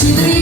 щедрый.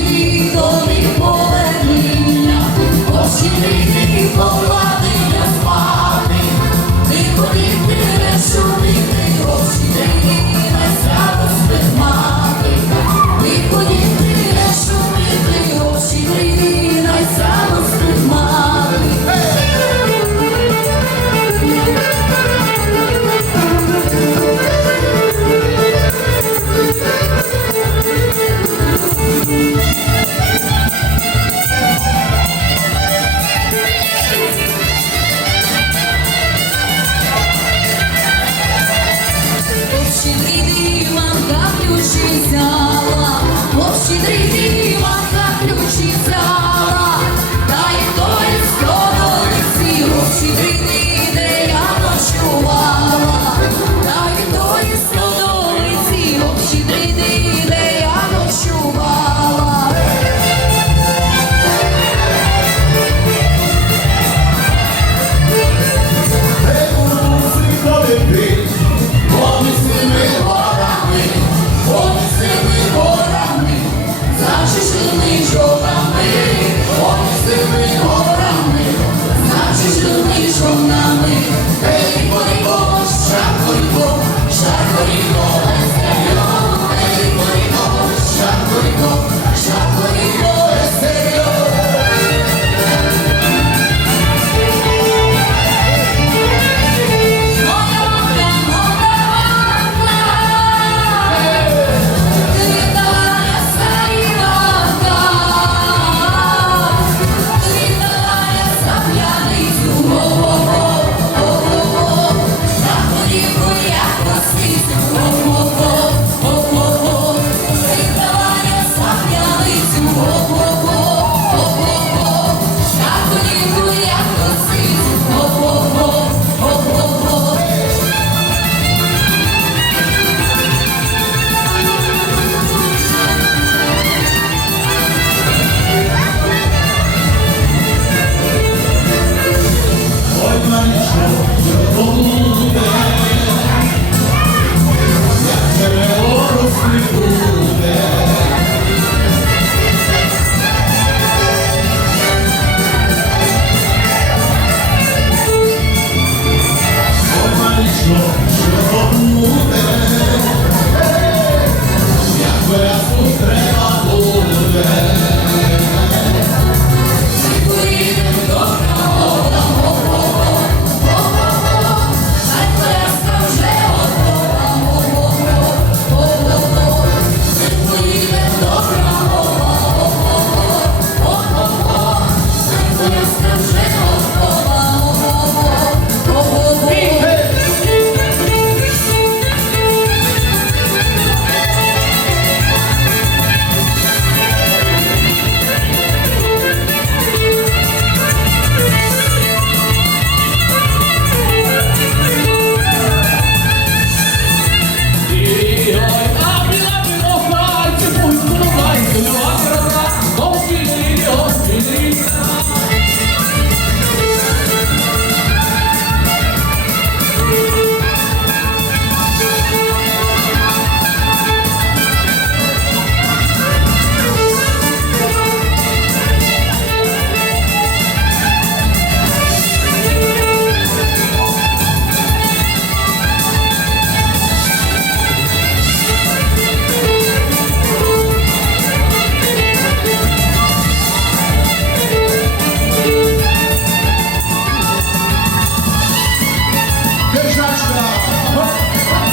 Oh, oh.